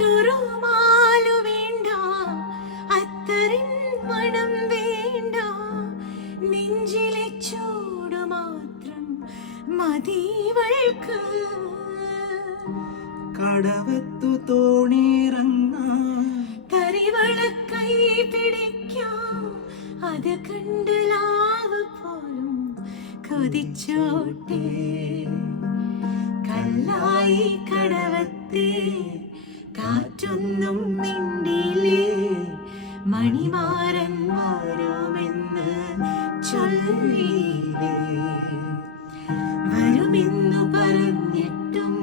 പട്ടുറുമാലു വേണ്ട, അത്തറിൻ മണം വേണ്ട, നെഞ്ചിലെ ചൂട് മാത്രം മതിവൾക്ക്. കടവത്തു തോണിയിറങ്ങാൻ കരിവള കൈ പിടിക്കാം, അത് കണ്ട് ലാവ് പോലും കൊതിച്ചോട്ടെ. കല്ലായി കടവത്തെ കാറ്റൊന്നും മിണ്ടിലേ, മണിമാരൻ വരുമെന്ന് ചൊല്ലിയില്ലേ. വരുമെന്നു പറഞ്ഞിട്ടും